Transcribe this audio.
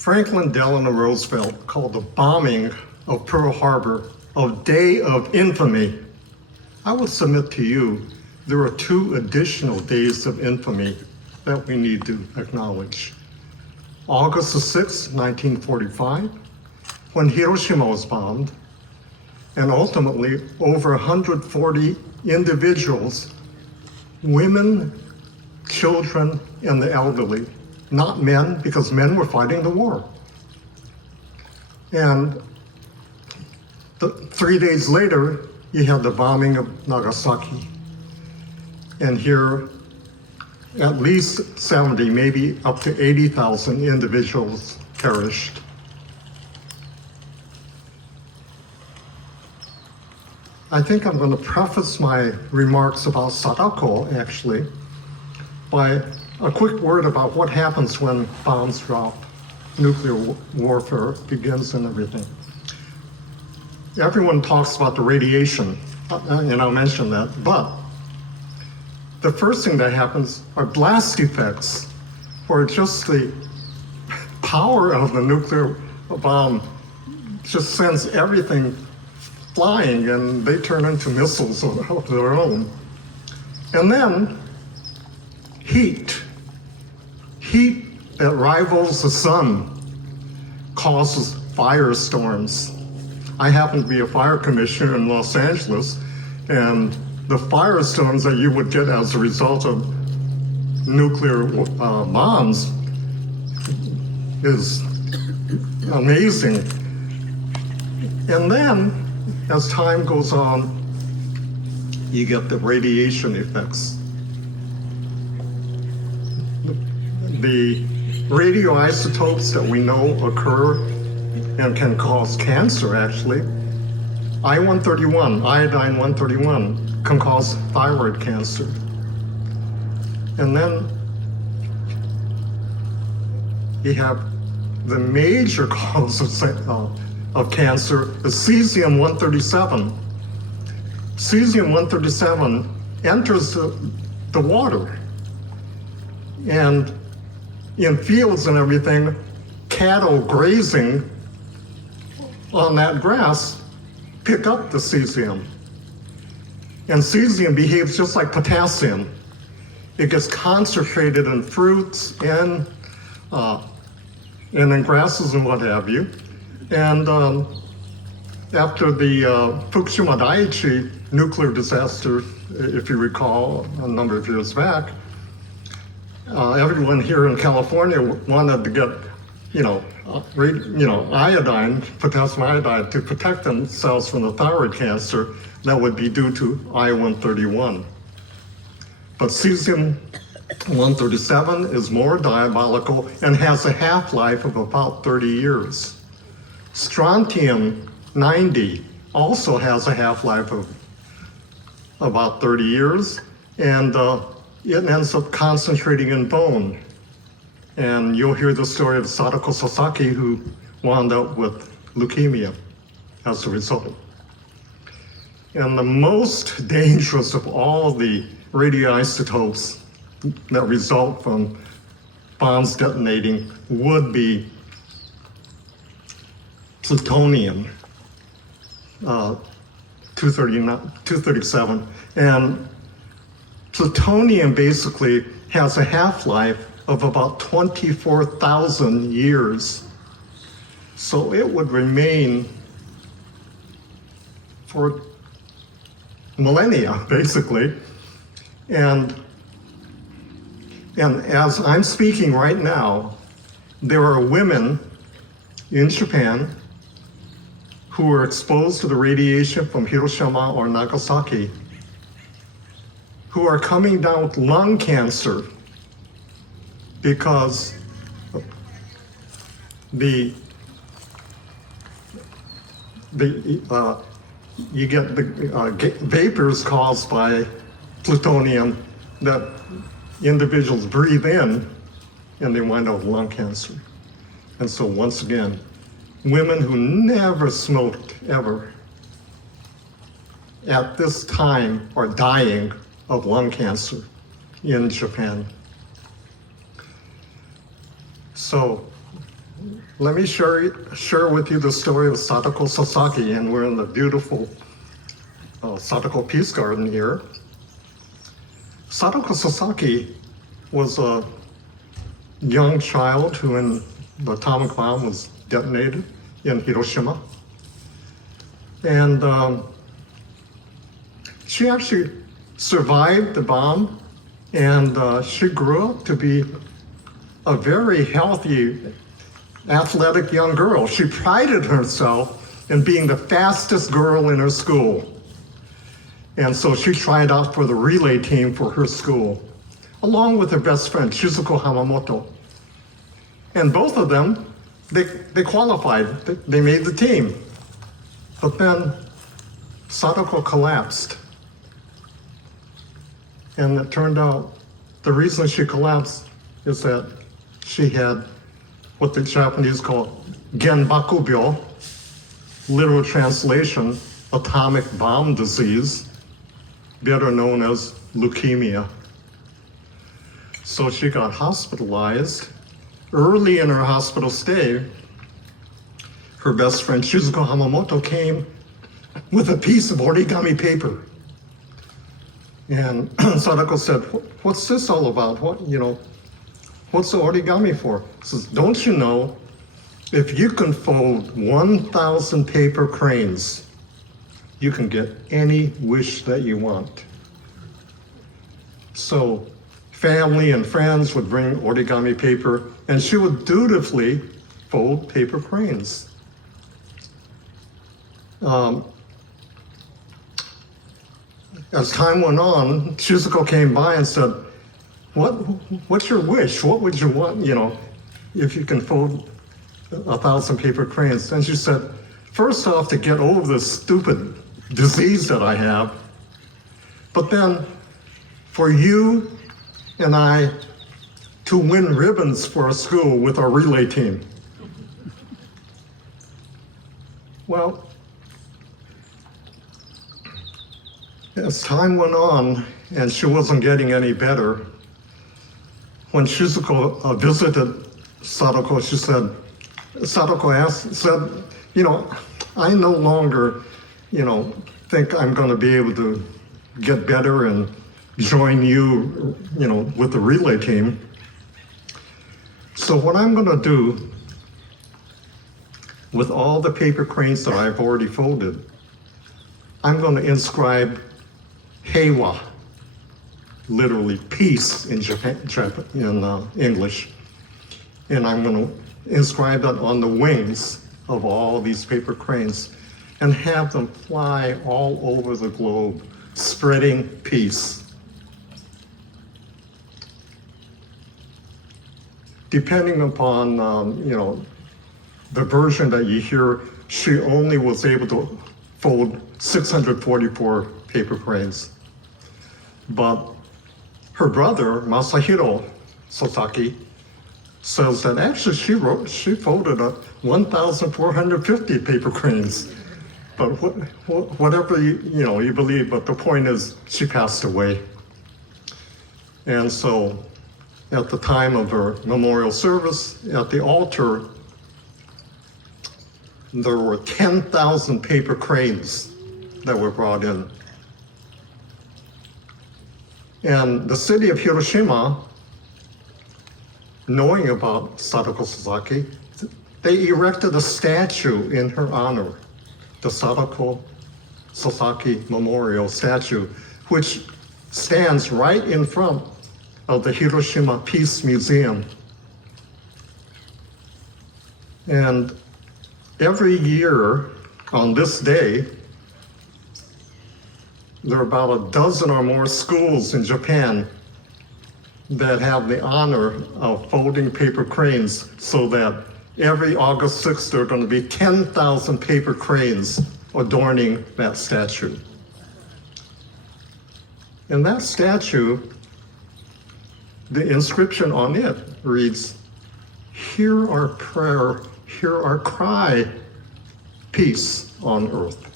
Franklin Delano Roosevelt called the bombing of Pearl Harbor a day of infamy. I would submit to you there are 2 additional days of infamy that we need to acknowledge. August the 6th, 1945, when Hiroshima was bombed, and ultimately over 140 individuals, women, children, and the elderly, not men, because men were fighting the war. And 3 days later, you had the bombing of Nagasaki. And here, at least 70, maybe up to 80,000 individuals perished. I think I'm going to preface my remarks about Sadako, actually, by a quick word about what happens when bombs drop, nuclear warfare begins and everything. Everyone talks about the radiation, and I'll mention that, but the first thing that happens are blast effects, where just the power of the nuclear bomb just sends everything flying, and they turn into missiles of their own. And then heat that rivals the sun causes firestorms. I happen to be a fire commissioner in Los Angeles, and the firestorms that you would get as a result of nuclear bombs is amazing. And then, as time goes on, you get the radiation effects. The radioisotopes that we know occur and can cause cancer, actually, I-131, iodine 131, can cause thyroid cancer. And then you have the major cause of cancer is cesium-137. Cesium-137 enters the water. And in fields and everything, cattle grazing on that grass pick up the cesium. And cesium behaves just like potassium. It gets concentrated in fruits and in grasses and what have you. And after the Fukushima Daiichi nuclear disaster, if you recall, a number of years back, everyone here in California wanted to get, iodine, potassium iodide, to protect themselves from the thyroid cancer that would be due to I-131. But cesium-137 is more diabolical and has a half-life of about 30 years. Strontium-90 also has a half-life of about 30 years, and it ends up concentrating in bone. And you'll hear the story of Sadako Sasaki, who wound up with leukemia as a result. And the most dangerous of all the radioisotopes that result from bombs detonating would be plutonium 237. And plutonium basically has a half-life of about 24,000 years. So it would remain for millennia, basically. And as I'm speaking right now, there are women in Japan who were exposed to the radiation from Hiroshima or Nagasaki, who are coming down with lung cancer because you get the vapors caused by plutonium that individuals breathe in, and they wind up with lung cancer. And so once again, women who never smoked ever at this time are dying of lung cancer in Japan. So let me share with you the story of Sadako Sasaki, and we're in the beautiful Sadako Peace Garden here. Sadako Sasaki was a young child who, when the atomic bomb was detonated in Hiroshima, and she actually survived the bomb, and she grew up to be a very healthy, athletic young girl. She prided herself in being the fastest girl in her school. And so she tried out for the relay team for her school, along with her best friend, Shizuko Hamamoto. And both of them, they qualified, they made the team. But then Sadako collapsed. And it turned out the reason she collapsed is that she had what the Japanese call genbakubyo, literal translation, atomic bomb disease, better known as leukemia. So she got hospitalized. Early in her hospital stay, her best friend Shizuko Hamamoto came with a piece of origami paper. And Sadako said, "What's this all about? What's the origami for?" He says, "Don't you know, if you can fold 1,000 paper cranes, you can get any wish that you want." So family and friends would bring origami paper, and she would dutifully fold paper cranes. As time went on, Shizuko came by and said, What's your wish? What would you want, if you can fold 1,000 paper cranes?" And she said, "First off, to get over this stupid disease that I have, but then for you and I to win ribbons for our school with our relay team." Well, as time went on and she wasn't getting any better, when Shizuko visited Sadako, Sadako said, "I no longer, think I'm going to be able to get better and join you, with the relay team. So what I'm going to do with all the paper cranes that I've already folded, I'm going to inscribe Heiwa, literally peace in English, and I'm going to inscribe that on the wings of all these paper cranes and have them fly all over the globe, spreading peace." Depending upon, the version that you hear, she only was able to fold 644 paper cranes. But her brother, Masahiro Sasaki, says that actually she folded 1,450 paper cranes. But whatever you believe, but the point is she passed away. And so at the time of her memorial service, at the altar, there were 10,000 paper cranes that were brought in. And the city of Hiroshima, knowing about Sadako Sasaki, they erected a statue in her honor, the Sadako Sasaki Memorial Statue, which stands right in front of the Hiroshima Peace Museum. And every year on this day, there are about a dozen or more schools in Japan that have the honor of folding paper cranes, so that every August 6th, there are going to be 10,000 paper cranes adorning that statue. And that statue, the inscription on it reads, "Hear our prayer, hear our cry, peace on earth."